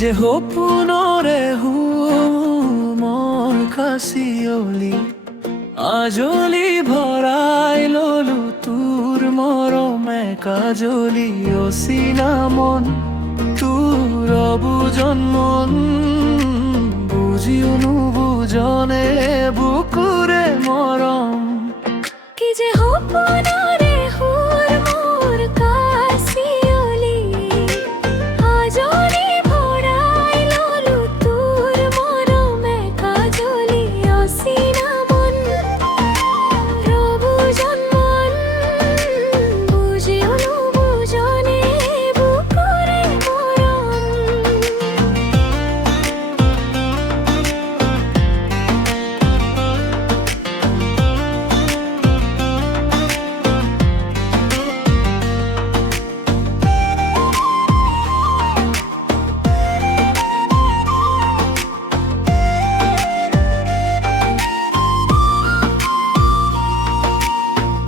যে সপোনৰে মোৰ কাচিয়লি আজলি ভৰাই ললো তোৰ মৰমে কাজলি অচিনা মন তোৰ অবুজন মন বুজিও নুবুজনে বুকুৰে মৰম কি যে সপোনৰে মোৰ কাচিয়লি আজলি ভৰাই ললো তোৰ মৰমে কাজলি অচিনা মন ৰবুজন মন বুজিও নুবুজনে বুকুৰে মৰম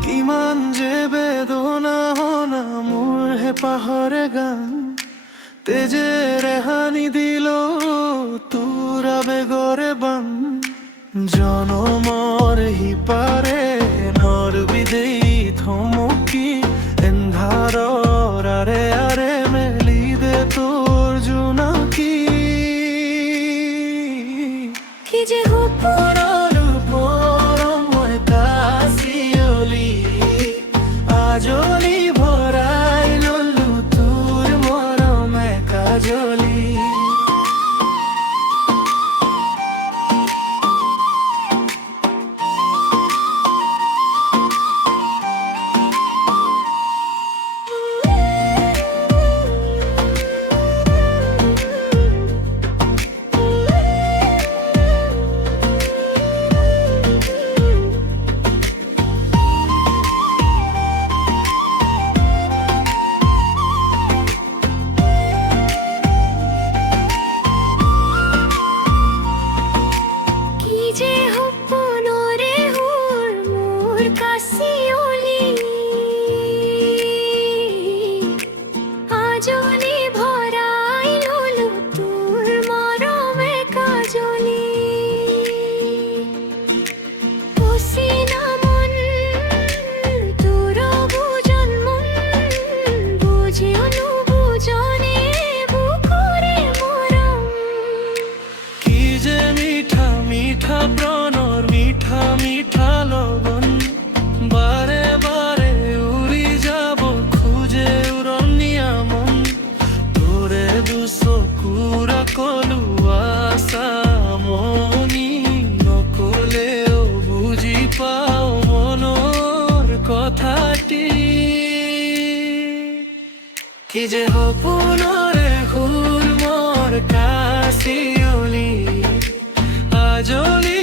কিমান যে বেদনা হনা মোৰ হেঁপাহৰে গান তেজেৰে হানি দিল তোৰ আবেগৰে বান জনমৰ সিপাৰে নৰ বিদেই থমকি এন্ধাৰৰ আৰে আৰে মেলি দে তোৰ জোনাকী কি যে সপোন আজলি ভৰাই ললো তোৰ মৰমে কাজলি কি যে সপোনৰে মোৰ কাচিয়লি আজলি ভৰাই ললো তোৰ মৰমে কাজলি অচিনা মন তোৰ অবুজন মন বুজিও নুবুজনে বুকুৰে মৰম কি যে মিঠা মিঠা প্ৰণৰ মিঠা মিঠা লগন বাৰে বাৰে উৰি যাব খোজে উৰণীয়া মন তোৰে দুচকুৰ কলো আশা মনি নকলেও বুজি পাও মনৰ কথাটি কি যে সপোনৰে মোৰ কাচিয়লি আজলি